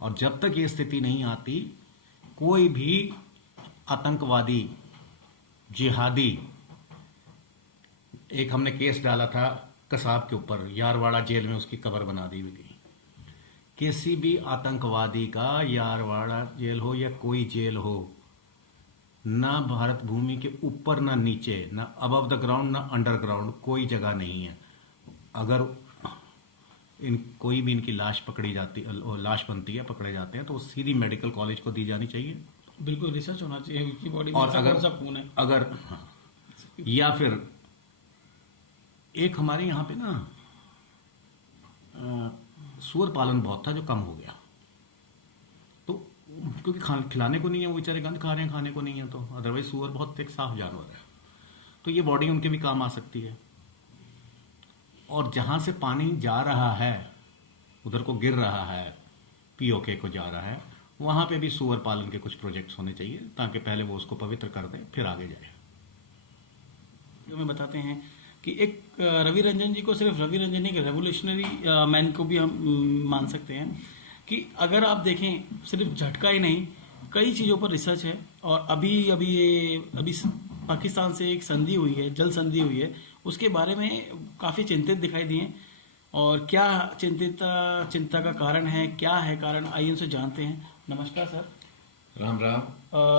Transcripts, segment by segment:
और जब तक ये स्थिति नहीं आती, कोई भी आतंकवादी, जिहादी, एक हमने केस डाला था कसाब के ऊपर, यारवाड़ा जेल में उसकी कब्र बना दी हुई थी। किसी भी आतंकवादी का यारवाड़ा जेल हो या कोई जेल हो, ना भारत भूमि के ऊपर ना नीचे, ना अबव द ग्राउंड ना अंडरग्राउंड, कोई जगह नहीं है। अगर इन कोई भी इनकी लाश पकड़ी जाती, लाश बनती है, पकड़े जाते हैं, तो वो सीधी मेडिकल कॉलेज को दी जानी चाहिए। बिल्कुल रिसर्च होना चाहिए उनकी बॉडी में और ऐसा कौन सा खून है। अगर या फिर एक हमारे यहाँ पे ना सूअर पालन बहुत था जो कम हो गया, तो क्योंकि खिलाने को नहीं है, वो बेचारे गंद खा रहे हैं, खाने को नहीं है, तो अदरवाइज सूअर बहुत एक साफ जानवर है, तो ये बॉडी उनके भी काम आ सकती है। और जहां से पानी जा रहा है, उधर को गिर रहा है, पीओके को जा रहा है, वहां पे भी सूअर पालन के कुछ प्रोजेक्ट्स होने चाहिए, ताकि पहले वो उसको पवित्र कर दें, फिर आगे जाए। जो में बताते हैं कि एक रवि रंजन जी को सिर्फ रवि रंजन नहीं, रेवोल्यूशनरी मैन को भी हम मान सकते हैं कि अगर आप देखें सिर्फ झटका ही नहीं, कई चीज़ों पर रिसर्च है। और अभी पाकिस्तान से एक संधि हुई है, जल संधि हुई है, उसके बारे में काफ़ी चिंतित दिखाई दिए। और क्या चिंता का कारण है, क्या है कारण, आइए उनसे जानते हैं। नमस्कार सर। राम राम।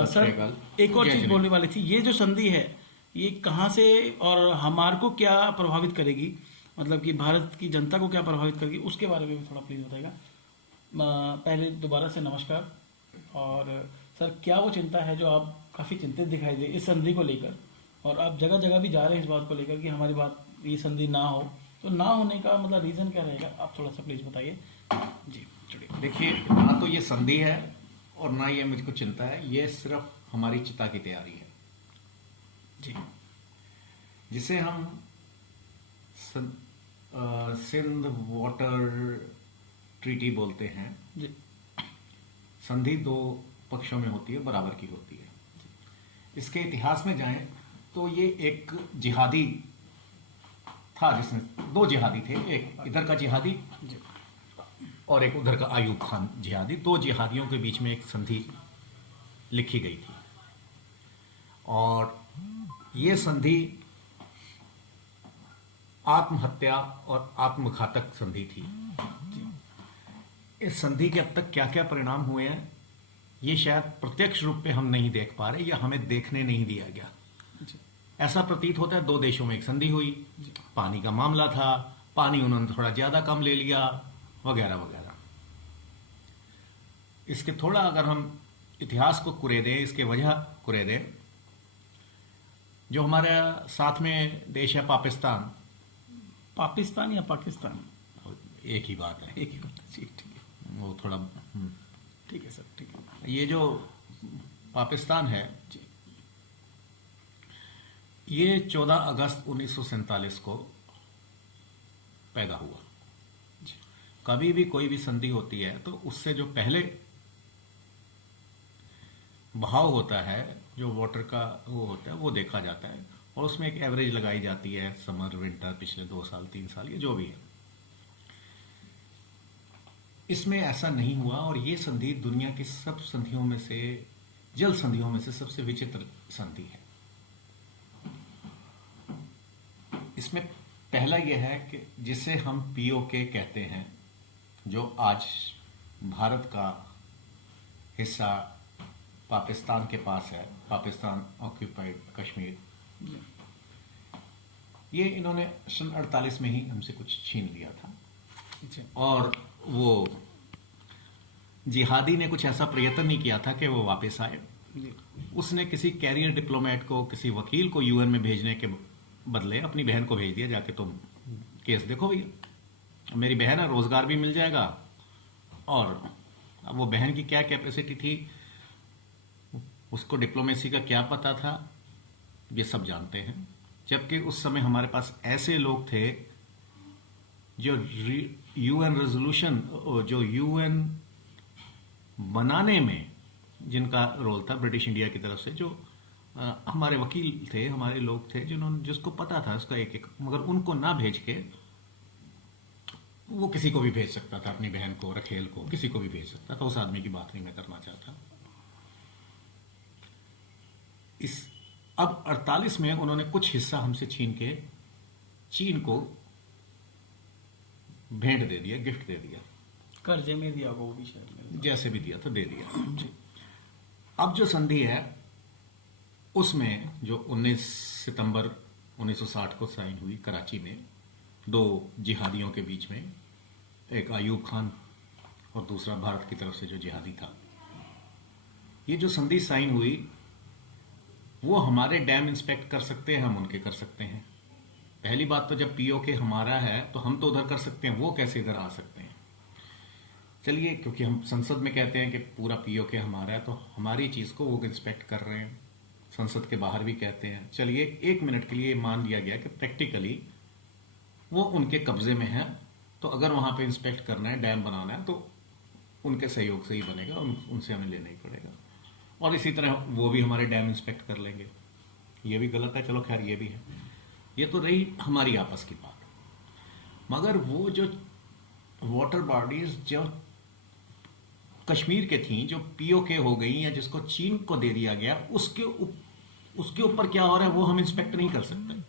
सर, एक और चीज़ बोलने वाली थी, ये जो संधि है ये कहाँ से और हमारे को क्या प्रभावित करेगी, मतलब कि भारत की जनता को क्या प्रभावित करेगी, उसके बारे में भी थोड़ा प्लीज बताइएगा। पहले दोबारा से नमस्कार। और सर, क्या वो चिंता है जो आप काफ़ी चिंतित दिखाई दे इस संधि को लेकर, और आप जगह जगह भी जा रहे हैं इस बात को लेकर कि हमारी बात, ये संधि ना हो, तो ना होने का मतलब रीज़न क्या रहेगा, आप थोड़ा सा प्लीज़ बताइए जी। देखिए, ना तो ये संधि है और ना ये मुझको चिंता है, ये सिर्फ हमारी चिता की तैयारी है जी, जिसे हम सिंध वाटर ट्रीटी बोलते हैं जी। संधि दो पक्षों में होती है, बराबर की होती है। इसके इतिहास में जाएं तो ये एक जिहादी था, जिसमें दो जिहादी थे, एक इधर का जिहादी और एक उधर का आयूब खान जिहादी। दो जिहादियों के बीच में एक संधि लिखी गई थी, और ये संधि आत्महत्या और आत्मघातक संधि थी। इस संधि के अब तक क्या क्या परिणाम हुए हैं, ये शायद प्रत्यक्ष रूप पे हम नहीं देख पा रहे, या हमें देखने नहीं दिया गया। ऐसा प्रतीत होता है दो देशों में एक संधि हुई, पानी का मामला था, पानी उन्होंने थोड़ा ज्यादा कम ले लिया, वगैरह वगैरह। इसके थोड़ा अगर हम इतिहास को कुरेदें, इसके वजह कुरेदें, जो हमारे साथ में देश है पाकिस्तान, पाकिस्तान या पाकिस्तान एक ही बात है, एक ही बात है जी, ठीक है, वो थोड़ा ठीक है सर, ठीक है। ये जो पाकिस्तान है, ये 14 अगस्त 1947 को पैदा हुआ। कभी भी कोई भी संधि होती है तो उससे जो पहले बहाव होता है, जो वाटर का वो होता है, वो देखा जाता है, और उसमें एक एवरेज लगाई जाती है, समर विंटर, पिछले 2 साल 3 साल, ये जो भी है। इसमें ऐसा नहीं हुआ, और ये संधि दुनिया की सब संधियों में से, जल संधियों में से सबसे विचित्र संधि है। इसमें पहला यह है कि जिसे हम पीओके कहते हैं, जो आज भारत का हिस्सा पाकिस्तान के पास है, पाकिस्तान ऑक्यूपाइड कश्मीर, ये इन्होंने सन 48 में ही हमसे कुछ छीन लिया था। और वो जिहादी ने कुछ ऐसा प्रयत्न नहीं किया था कि वो वापस आए। उसने किसी कैरियर डिप्लोमेट को, किसी वकील को यूएन में भेजने के बदले अपनी बहन को भेज दिया, जाके तुम केस देखो भैया, मेरी बहन है, रोजगार भी मिल जाएगा। और अब वो बहन की क्या कैपेसिटी थी, उसको डिप्लोमेसी का क्या पता था, ये सब जानते हैं। जबकि उस समय हमारे पास ऐसे लोग थे जो यूएन रेजोल्यूशन, जो यूएन बनाने में जिनका रोल था ब्रिटिश इंडिया की तरफ से, जो हमारे वकील थे, हमारे लोग थे, जिसको पता था उसका एक एक, मगर उनको ना भेज के वो किसी को भी भेज सकता था, अपनी बहन को, रखेल को, किसी को भी भेज सकता था। उस आदमी की बात नहीं मैं करना चाहता। इस अब 48 में उन्होंने कुछ हिस्सा हमसे छीन के चीन को भेंट दे दिया, गिफ्ट दे दिया, कर्जे में दिया होगा वो भी शायद। जैसे भी दिया तो दे दिया। अब जो संधि है उसमें जो 19 सितंबर 1960 को साइन हुई कराची में, दो जिहादियों के बीच में, एक अयूब खान और दूसरा भारत की तरफ से जो जिहादी था, ये जो संधि साइन हुई, वो हमारे डैम इंस्पेक्ट कर सकते हैं, हम उनके कर सकते हैं। पहली बात तो जब पीओके हमारा है तो हम तो उधर कर सकते हैं, वो कैसे इधर आ सकते हैं? चलिए, क्योंकि हम संसद में कहते हैं कि पूरा पीओके हमारा है, तो हमारी चीज को वो इंस्पेक्ट कर रहे हैं। संसद के बाहर भी कहते हैं। चलिए, 1 मिनट के लिए मान लिया गया कि प्रैक्टिकली वो उनके कब्जे में है, तो अगर वहां पे इंस्पेक्ट करना है, डैम बनाना है, तो उनके सहयोग से ही बनेगा, उनसे हमें लेना ही पड़ेगा। और इसी तरह वो भी हमारे डैम इंस्पेक्ट कर लेंगे। ये भी गलत है, चलो खैर ये भी है। ये तो रही हमारी आपस की बात। मगर वो जो वाटर बॉडीज जो कश्मीर के थी, जो पीओके हो गई या जिसको चीन को दे दिया गया, उसके ऊपर क्या हो रहा है वो हम इंस्पेक्ट नहीं कर सकते।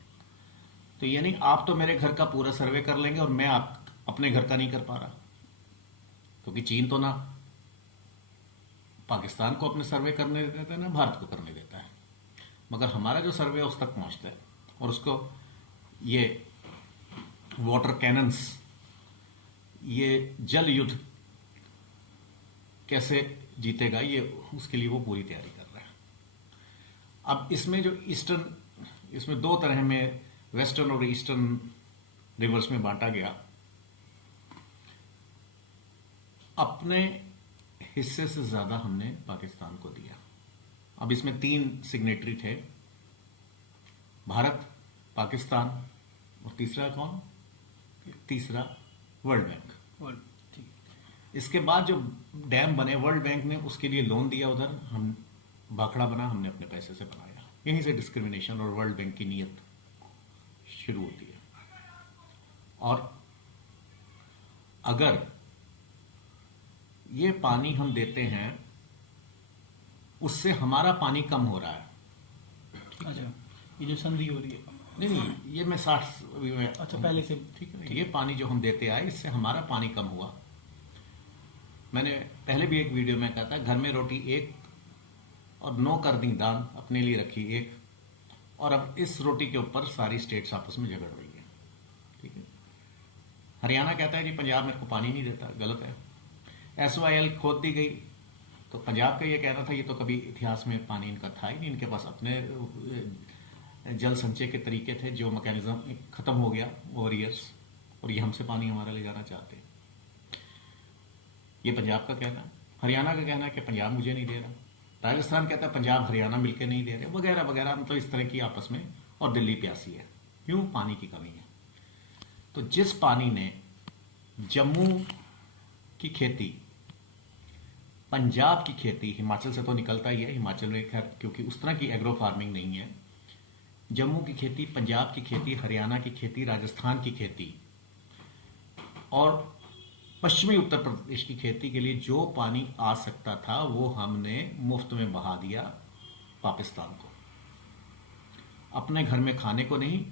तो यानी आप तो मेरे घर का पूरा सर्वे कर लेंगे और मैं अपने घर का नहीं कर पा रहा, क्योंकि चीन तो ना पाकिस्तान को अपने सर्वे करने देता है ना भारत को करने देता है। मगर हमारा जो सर्वे उस तक पहुंचता है, और उसको ये वाटर कैनन्स, ये जल युद्ध कैसे जीतेगा, ये उसके लिए वो पूरी तैयारी कर रहा है। अब इसमें जो इसमें 2 तरह में वेस्टर्न और ईस्टर्न रिवर्स में बांटा गया। अपने हिस्से से ज्यादा हमने पाकिस्तान को दिया। अब इसमें 3 सिग्नेटरी थे, भारत, पाकिस्तान और तीसरा कौन? तीसरा वर्ल्ड बैंक। इसके बाद जो डैम बने, वर्ल्ड बैंक ने उसके लिए लोन दिया, उधर हम भाखड़ा बना, हमने अपने पैसे से बनाया। यहीं से डिस्क्रिमिनेशन और वर्ल्ड बैंक की नीयत शुरू होती है। और अगर ये पानी हम देते हैं, उससे हमारा पानी कम हो रहा है। अच्छा, ये जो संधि हो रही है, नहीं, ये मैं 60 में, अच्छा पहले से, ठीक है। ये पानी जो हम देते आए, इससे हमारा पानी कम हुआ। मैंने पहले भी एक वीडियो में कहा था, घर में रोटी एक और 9 कर दी दान, अपने लिए रखी एक, और अब इस रोटी के ऊपर सारी स्टेट्स आपस में झगड़ रही है। ठीक है। हरियाणा कहता है जी पंजाब मेरे को पानी नहीं देता, गलत है। SYL खोद दी गई, तो पंजाब का ये कहना था ये तो कभी इतिहास में पानी इनका था ही नहीं, इनके पास अपने जल संचय के तरीके थे, जो मैकेनिज्म खत्म हो गया ओवर ईयर्स, और ये हमसे पानी हमारा ले जाना चाहते हैं। ये पंजाब का कहना है। हरियाणा का कहना है कि पंजाब मुझे नहीं दे रहा। राजस्थान कहता है पंजाब हरियाणा मिलकर नहीं दे रहे, वगैरह वगैरह। मतलब इस तरह की आपस में। और दिल्ली प्यासी है, क्यों? पानी की कमी है। तो जिस पानी ने जम्मू की खेती, पंजाब की खेती, हिमाचल से तो निकलता ही है, हिमाचल में खैर क्योंकि उस तरह की एग्रो फार्मिंग नहीं है, जम्मू की खेती, पंजाब की खेती, हरियाणा की खेती, राजस्थान की खेती और पश्चिमी उत्तर प्रदेश की खेती के लिए जो पानी आ सकता था वो हमने मुफ्त में बहा दिया पाकिस्तान को। अपने घर में खाने को नहीं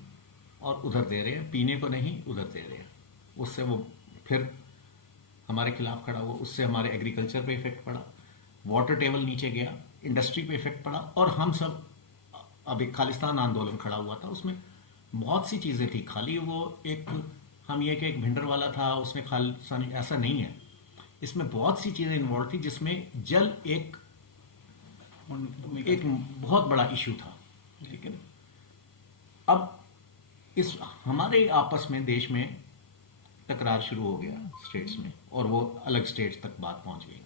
और उधर दे रहे हैं, पीने को नहीं उधर दे रहे हैं। उससे वो फिर हमारे खिलाफ खड़ा हुआ, उससे हमारे एग्रीकल्चर पे इफेक्ट पड़ा, वाटर टेबल नीचे गया, इंडस्ट्री पे इफेक्ट पड़ा। और हम सब, अब एक खालिस्तान आंदोलन खड़ा हुआ था, उसमें बहुत सी चीजें थी। खाली वो एक हम ये कि एक भिंडर वाला था उसने खालिस्तानी, ऐसा नहीं है। इसमें बहुत सी चीजें इन्वॉल्व थी, जिसमें जल एक बहुत बड़ा इशू था। ठीक है। अब इस हमारे आपस में देश में तकरार शुरू हो गया स्टेट्स में, और वो अलग स्टेट्स तक बात पहुंच गई,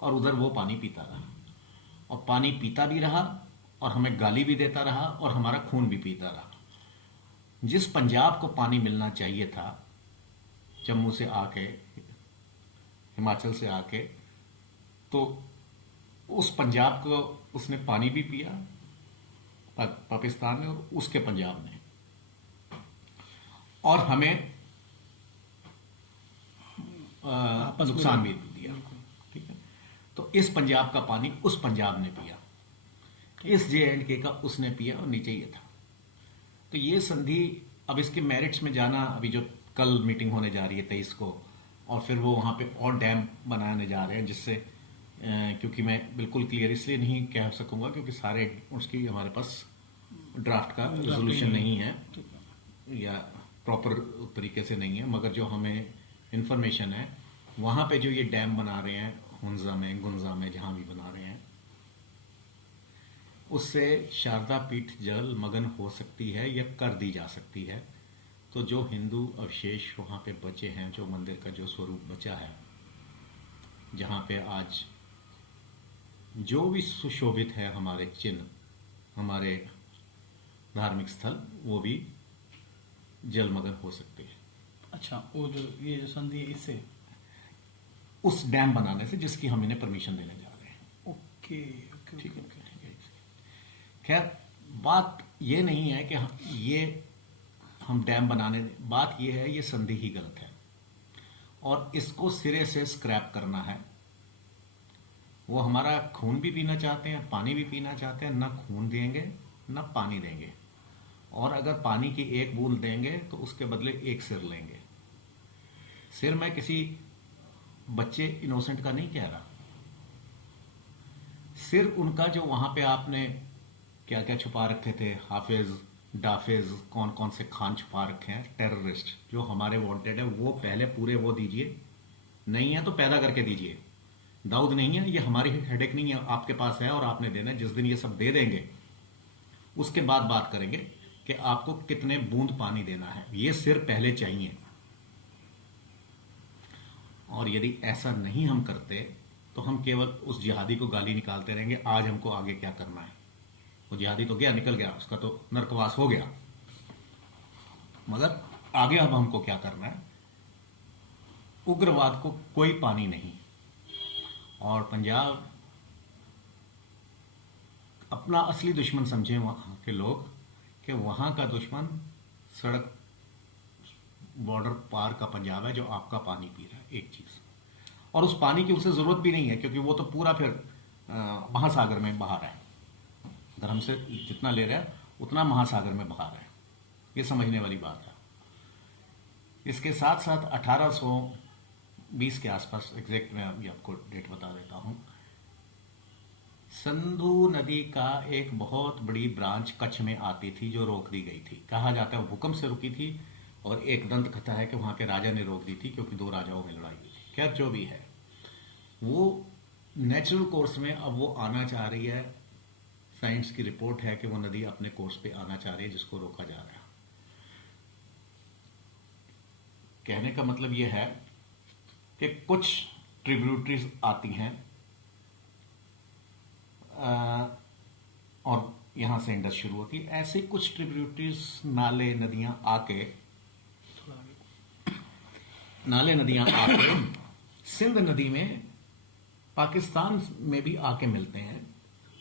और उधर वो पानी पीता रहा, और पानी पीता भी रहा और हमें गाली भी देता रहा और हमारा खून भी पीता रहा। जिस पंजाब को पानी मिलना चाहिए था, जम्मू से आके, हिमाचल से आके, तो उस पंजाब को उसने पानी भी पिया पाकिस्तान ने, और उसके पंजाब ने। और हमें आपस में नुकसान भी दिया। ठीक है, तो इस पंजाब का पानी उस पंजाब ने पिया, इस JNK का उसने पिया, और नीचे ये था। तो ये संधि, अब इसके मेरिट्स में जाना, अभी जो कल मीटिंग होने जा रही है 23 को, और फिर वो वहां पे और डैम बनाने जा रहे हैं, जिससे क्योंकि मैं बिल्कुल क्लियर इसलिए नहीं कह सकूंगा क्योंकि सारे उसकी हमारे पास ड्राफ्ट का रेजोल्यूशन नहीं है या प्रॉपर तरीके से नहीं है, मगर जो हमें इंफॉर्मेशन है वहां पे जो ये डैम बना रहे हैं हुंजा में, गुंजा में, जहां भी बना रहे हैं, उससे शारदा पीठ जल मगन हो सकती है या कर दी जा सकती है। तो जो हिंदू अवशेष वहां पे बचे हैं, जो मंदिर का जो स्वरूप बचा है, जहां पे आज जो भी सुशोभित है हमारे चिन्ह, हमारे धार्मिक स्थल, वो भी जलमग्न हो सकते हैं। अच्छा, वो जो ये जो संधि है इससे, उस डैम बनाने से, जिसकी हम इन्हें परमिशन देने जा रहे हैं। ओके ओके ठीक है, ओके। ठीक है। खैर, बात ये नहीं है कि ये हम डैम बनाने, बात ये है ये संधि ही गलत है और इसको सिरे से स्क्रैप करना है। वो हमारा खून भी पीना चाहते हैं, पानी भी पीना चाहते हैं, ना खून देंगे ना पानी देंगे, और अगर पानी की एक बूंद देंगे तो उसके बदले एक सिर लेंगे। सिर मैं किसी बच्चे इनोसेंट का नहीं कह रहा, सिर उनका जो वहां पे आपने क्या क्या छुपा रखे थे, हाफिज डाफिज, कौन कौन से खान छुपा रखे हैं, टेररिस्ट जो हमारे वांटेड है, वो पहले पूरे वो दीजिए, नहीं है तो पैदा करके दीजिए। दाऊद नहीं है, ये हमारी हेडेक नहीं है, आपके पास है और आपने देना है। जिस दिन ये सब दे देंगे उसके बाद बात करेंगे कि आपको कितने बूंद पानी देना है, ये सिर पहले चाहिए। और यदि ऐसा नहीं हम करते तो हम केवल उस जिहादी को गाली निकालते रहेंगे, आज हमको आगे क्या करना है। वो जिहादी तो गया, निकल गया, उसका तो नरकवास हो गया, मगर आगे अब हमको क्या करना है। उग्रवाद को कोई पानी नहीं, और पंजाब अपना असली दुश्मन समझे वहां के लोग, कि वहां का दुश्मन सड़क बॉर्डर पार का पंजाब है जो आपका पानी पी रहा है, एक चीज। और उस पानी की उसे जरूरत भी नहीं है क्योंकि वो तो पूरा फिर महासागर में बहा रहा है, अगर हमसे जितना ले रहा है उतना महासागर में बहा रहा है, ये समझने वाली बात है। इसके साथ साथ 1820 के आसपास, एग्जैक्ट मैं अभी आपको डेट बता देता हूं, सिंधु नदी का एक बहुत बड़ी ब्रांच कच्छ में आती थी जो रोक दी गई थी। कहा जाता है भूकंप से रुकी थी, और एक दंत कथा है कि वहां के राजा ने रोक दी थी क्योंकि दो राजाओं में लड़ाई हुई थी। खैर जो भी है, वो नेचुरल कोर्स में अब वो आना चाह रही है। साइंस की रिपोर्ट है कि वो नदी अपने कोर्स पे आना चाह रही है, जिसको रोका जा रहा है। कहने का मतलब यह है कि कुछ ट्रिब्यूटरीज आती हैं और यहां से इंडस शुरू होती है। ऐसे कुछ ट्रिब्यूटरीज, नाले नदियां आके सिंध नदी में, पाकिस्तान में भी आके मिलते हैं,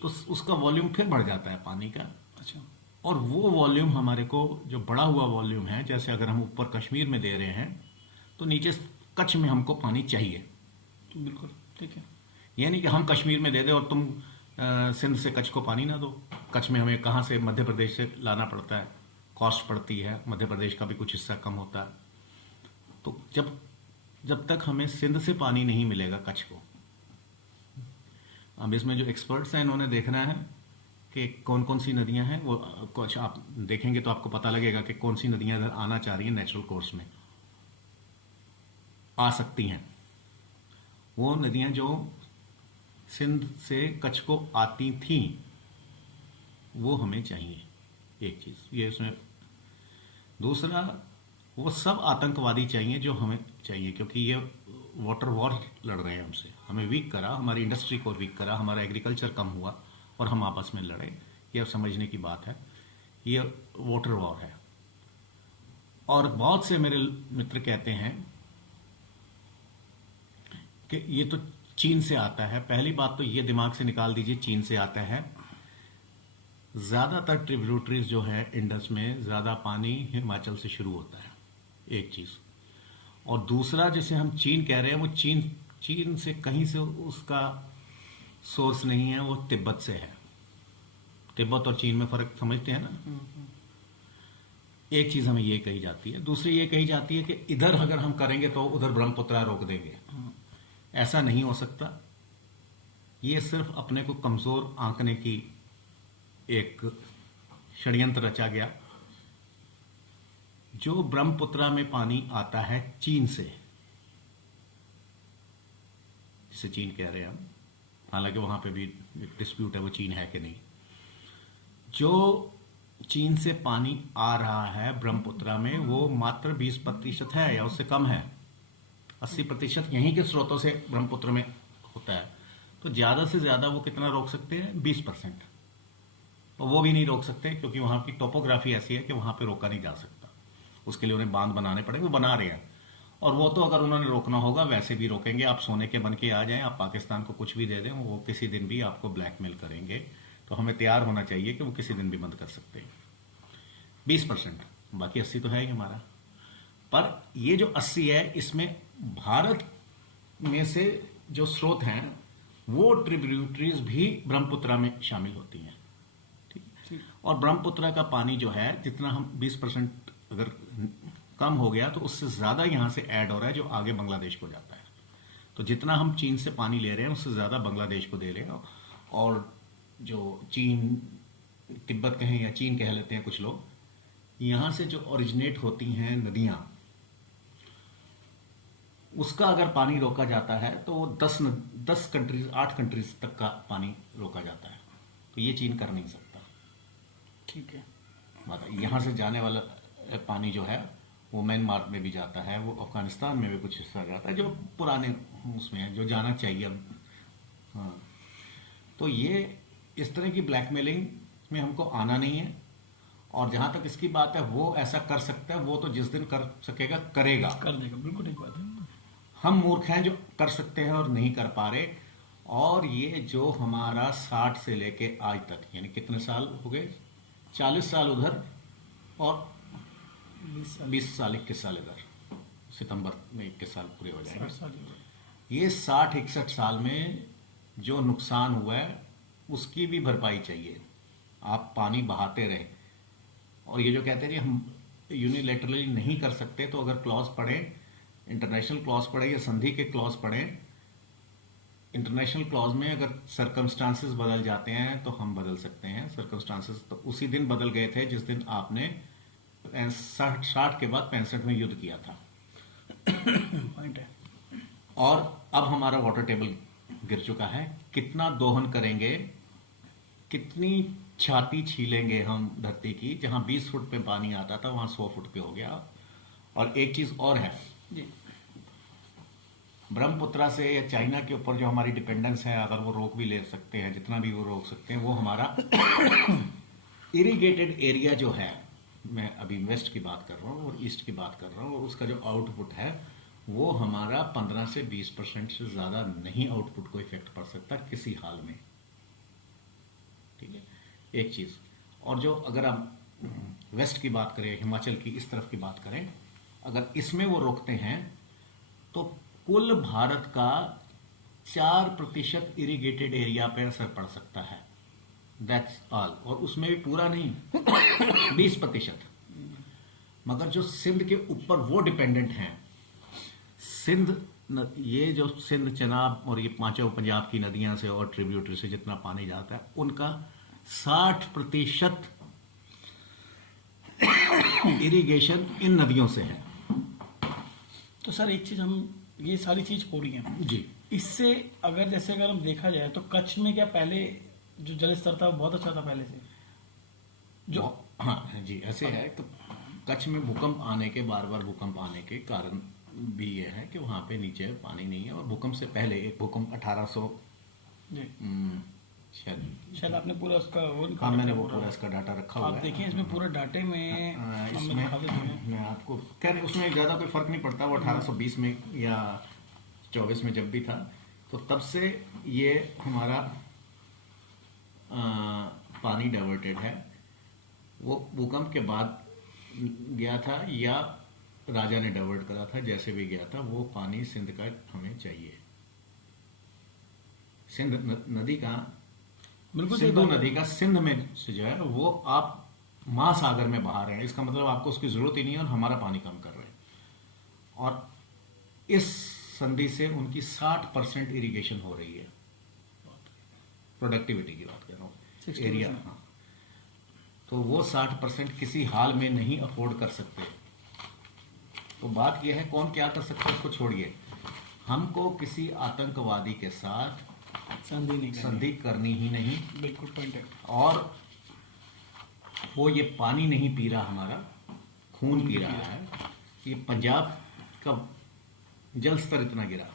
तो उसका वॉल्यूम फिर बढ़ जाता है पानी का। अच्छा, और वो वॉल्यूम हमारे को जो बढ़ा हुआ वॉल्यूम है, जैसे अगर हम ऊपर कश्मीर में दे रहे हैं तो नीचे कच्छ में हमको पानी चाहिए। बिल्कुल ठीक है। ये नहीं कि हम कश्मीर में दे दें और तुम सिंध से कच्छ को पानी ना दो। कच्छ में हमें कहां से, मध्य प्रदेश से लाना पड़ता है, कॉस्ट पड़ती है, मध्य प्रदेश का भी कुछ हिस्सा कम होता है। तो जब तक हमें सिंध से पानी नहीं मिलेगा कच्छ को, अब इसमें जो एक्सपर्ट्स हैं इन्होंने देखना है कि कौन कौन सी नदियां हैं। वो कुछ आप देखेंगे तो आपको पता लगेगा कि कौन सी नदियां इधर आना चाह रही हैं, नेचुरल कोर्स में आ सकती हैं। वो नदियां जो सिंध से कच्छ को आती थीं, वो हमें चाहिए, एक चीज ये इसमें। दूसरा, वो सब आतंकवादी चाहिए जो हमें चाहिए, क्योंकि ये वाटर वॉर लड़ रहे हैं हमसे, हमें वीक करा, हमारी इंडस्ट्री को वीक करा, हमारा एग्रीकल्चर कम हुआ और हम आपस में लड़े। ये समझने की बात है, ये वाटर वॉर है। और बहुत से मेरे मित्र कहते हैं कि ये तो चीन से आता है। पहली बात तो ये दिमाग से निकाल दीजिए, चीन से आता है। ज्यादातर ट्रिब्यूटरीज जो है इंडस में, ज्यादा पानी हिमाचल से शुरू होता है, एक चीज। और दूसरा जिसे हम चीन कह रहे हैं वो चीन चीन से कहीं से उसका सोर्स नहीं है, वो तिब्बत से है। तिब्बत और चीन में फर्क समझते हैं ना। एक चीज हमें ये कही जाती है, दूसरी ये कही जाती है कि इधर अगर हम करेंगे तो उधर ब्रह्मपुत्र रोक देंगे। ऐसा नहीं हो सकता। ये सिर्फ अपने को कमजोर आंकने की एक षड्यंत्र रचा गया। जो ब्रह्मपुत्र में पानी आता है चीन से, जिसे चीन कह रहे हैं हम, हालांकि वहां पे भी डिस्प्यूट है वो चीन है कि नहीं। जो चीन से पानी आ रहा है ब्रह्मपुत्र में वो मात्र 20% है या उससे कम है। 80% यहीं के स्रोतों से ब्रह्मपुत्र में होता है। तो ज्यादा से ज्यादा वो कितना रोक सकते हैं? 20%। और वो भी नहीं रोक सकते क्योंकि वहां की टोपोग्राफी ऐसी है कि वहां पे रोका नहीं जा सकता। उसके लिए उन्हें बांध बनाने पड़े, वो बना रहे हैं। और वो तो अगर उन्होंने रोकना होगा वैसे भी रोकेंगे। आप सोने के बन के आ जाएं, आप पाकिस्तान को कुछ भी दे दें, वो किसी दिन भी आपको ब्लैकमेल करेंगे। तो हमें तैयार होना चाहिए कि वो किसी दिन भी बंद कर सकते हैं। 20%, बाकी 80 तो है ही हमारा। पर ये जो 80 है, इसमें भारत में से जो स्रोत हैं वो ट्रिब्यूटरीज भी ब्रह्मपुत्र में शामिल होती हैं। ठीक। और ब्रह्मपुत्र का पानी जो है, जितना हम 20% अगर कम हो गया तो उससे ज्यादा यहां से ऐड हो रहा है जो आगे बांग्लादेश को जाता है। तो जितना हम चीन से पानी ले रहे हैं उससे ज्यादा बांग्लादेश को दे रहे हैं। और जो चीन, तिब्बत कहें या चीन कह लेते हैं कुछ लोग, यहां से जो ओरिजिनेट होती हैं नदियां, उसका अगर पानी रोका जाता है तो वो 10 कंट्रीज, 8 कंट्रीज तक का पानी रोका जाता है। तो ये चीन कर नहीं सकता। ठीक है। यहां से जाने वाला पानी जो है वो म्यांमार में भी जाता है, वो अफगानिस्तान में भी कुछ हिस्सा जाता है, जो पुराने उसमें है, जो जाना चाहिए अब। हाँ, तो ये इस तरह की ब्लैकमेलिंग में हमको आना नहीं है। और जहां तक इसकी बात है, वो ऐसा कर सकता है, वो तो जिस दिन कर सकेगा करेगा, कर देगा। बिल्कुल ठीक बात है। हम मूर्ख हैं जो कर सकते हैं और नहीं कर पा रहे। और ये जो हमारा 60 से लेके आज तक, यानी कितने साल हो गए? 40 साल उधर और 20 साल 21 साल इधर। सितंबर में 21 साल पूरे हो जाएंगे। ये 60-61 साल में जो नुकसान हुआ है उसकी भी भरपाई चाहिए। आप पानी बहाते रहे। और ये जो कहते हैं कि हम यूनिलेटरली नहीं कर सकते, तो अगर क्लॉज पढ़े, इंटरनेशनल क्लॉज पढ़े या संधि के क्लॉज पढ़े, इंटरनेशनल क्लॉज में अगर सर्कमस्टांसेस बदल जाते हैं तो हम बदल सकते हैं। सर्कमस्टांसेस तो उसी दिन बदल गए थे जिस दिन आपने 60 के बाद 65 में युद्ध किया था। पॉइंट है। और अब हमारा वाटर टेबल गिर चुका है। कितना दोहन करेंगे, कितनी छाती छीलेंगे हम धरती की? जहां 20 फुट पे पानी आता था वहां 100 फुट पे हो गया। और एक चीज और है जी, ब्रह्मपुत्र से या चाइना के ऊपर जो हमारी डिपेंडेंस है, अगर वो रोक भी ले सकते हैं, जितना भी वो रोक सकते हैं, वो हमारा इरिगेटेड एरिया जो है, मैं अभी वेस्ट की बात कर रहा हूँ और ईस्ट की बात कर रहा हूँ, और उसका जो आउटपुट है वो हमारा 15 से 20% से ज्यादा नहीं आउटपुट को इफेक्ट पड़ सकता किसी हाल में। ठीक है, एक चीज। और जो अगर हम वेस्ट की बात करें, हिमाचल की इस तरफ की बात करें, अगर इसमें वो रोकते हैं तो कुल भारत का 4% इरिगेटेड एरिया पे असर पड़ सकता है। That's all. और उसमें भी पूरा नहीं, 20%। मगर जो सिंध के ऊपर वो डिपेंडेंट हैं, सिंध, ये जो सिंध, चनाब और ये पांचों पंजाब की नदियां से और ट्रिब्यूटरी से जितना पानी जाता है, उनका 60% इरिगेशन इन नदियों से है। तो सर एक चीज, हम ये सारी चीज हो रही है जी। इससे अगर हम देखा जाए तो कच्छ में क्या पहले जो जल स्तर था वो बहुत अच्छा था पहले से? जो हाँ जी, ऐसे है। तो कच्छ में भूकंप आने के, बार बार भूकंप आने के कारण भी ये है कि वहां पे नीचे पानी नहीं है। और भूकंप से पहले एक भूकंप 1800 जी, शायद आपने पूरा उसका वो हाँ, निकाला मैंने था वो पूरा। पूरा इसका डाटा रखा हुआ आप है। देखिए इसमें पूरा डाटे में हमने इसमें दिखा देते हैं। मैं आपको कह रही, उसमें ज्यादा कोई फर्क नहीं पड़ता। वो 1820 में या 24 में जब भी था, तो तब से ये हमारा पानी डाइवर्टेड है। वो भूकंप के बाद गया था या राजा ने डाइवर्ट करा था, जैसे भी गया था, वो पानी सिंध का हमें चाहिए। सिंध नदी का, बिल्कुल सही सिंधु बात है। नदी का सिंध में से जो है वो आप महासागर में बहा रहे हैं, इसका मतलब आपको उसकी जरूरत ही नहीं है और हमारा पानी कम कर रहे हैं। और इस संधि से उनकी 60% इरिगेशन हो रही है, प्रोडक्टिविटी की बात कर रहा हूँ, 60%। एरिया। हाँ, तो वो 60% किसी हाल में नहीं अफोर्ड कर सकते। तो बात यह है, कौन क्या कर सकता है उसको छोड़िए, हमको किसी आतंकवादी के साथ संधि नहीं करनी। संधि करनी ही नहीं। बिल्कुल पॉइंट है। और वो ये पानी नहीं पी रहा, हमारा खून पी रहा है। ये पंजाब का जल स्तर इतना गिरा,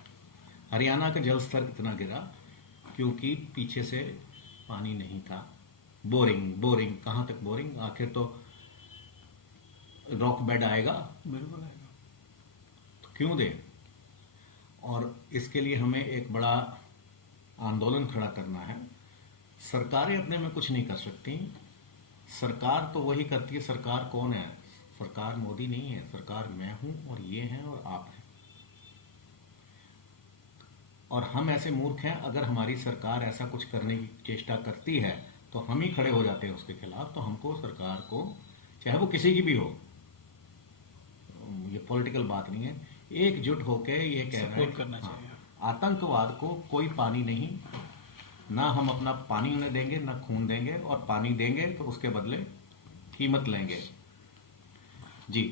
हरियाणा का जल स्तर इतना गिरा क्योंकि पीछे से पानी नहीं था। बोरिंग बोरिंग कहाँ तक बोरिंग, आखिर तो रॉक बेड आएगा बिल्कुल आएगा। तो क्यों दे। और इसके लिए हमें एक बड़ा आंदोलन खड़ा करना है। सरकारें अपने में कुछ नहीं कर सकती, सरकार तो वही करती है। सरकार कौन है? सरकार मोदी नहीं है, सरकार मैं हूं और ये हैं और आप हैं। और हम ऐसे मूर्ख हैं, अगर हमारी सरकार ऐसा कुछ करने की चेष्टा करती है तो हम ही खड़े हो जाते हैं उसके खिलाफ। तो हमको सरकार को, चाहे वो किसी की भी हो, ये पॉलिटिकल बात नहीं है, एकजुट होकर ये कहना है, सपोर्ट करना चाहिए। आतंकवाद को कोई पानी नहीं, ना हम अपना पानी उन्हें देंगे, ना खून देंगे, और पानी देंगे तो उसके बदले कीमत लेंगे। जी।